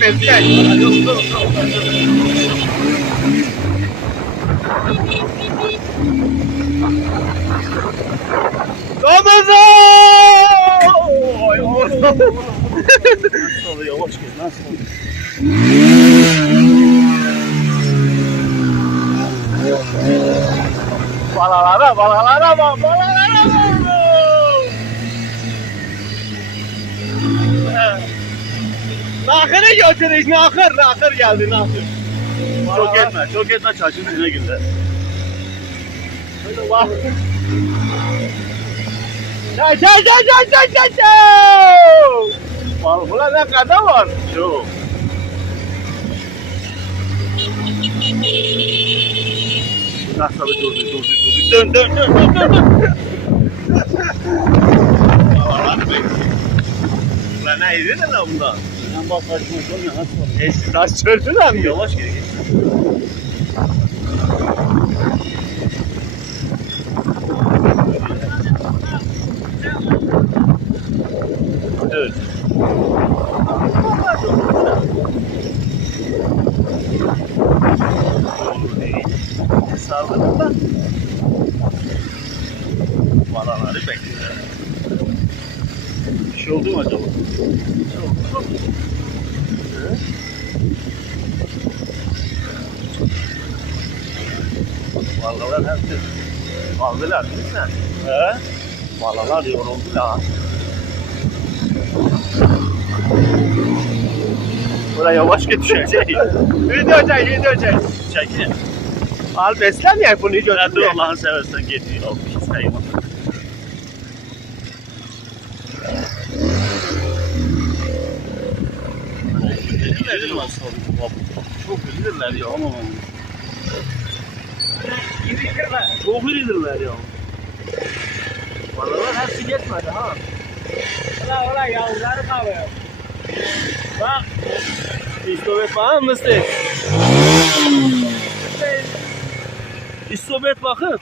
Bezleyek bezleyek. Ramazan! Oy, oy. Nasıl? Yavaş gel. Nasıl? Balalara balalara bak balalara bak. Nakırı götürüş nakır nakır geldi nakır. Çok etme. Çok etme. Çarşının içine gir de. Bak. Çay çay çay çay çay çay çay. Ulan ne kadar var. Çok. Nasıl bir durdu durdu durdu. Dön dön dön dön dön. Ulan ne lan bunda? Sen bak kaçma olmuyor. Nasıl oluyor? Eski taş çözdün mi? Yavaş geri git. Evet. Da. Balaları bekliyor. Şey oldu mu acaba? Vallahi hepsi aldılar değil mi? He? Vallahi yoruldular. Buraya yavaş geçecek. Video çek video çek. Çekil. Al beslen ya bunu Hadi götür. Allah'ını seversen git. Yok pis Bilirler ya. Çok bilirler ya ama. Çok bilirler ya. Vallahi hepsi geçmedi ha. Ulan ulan yavruları kalıyor. Bak. İstobet var mısın? İstobet bakın.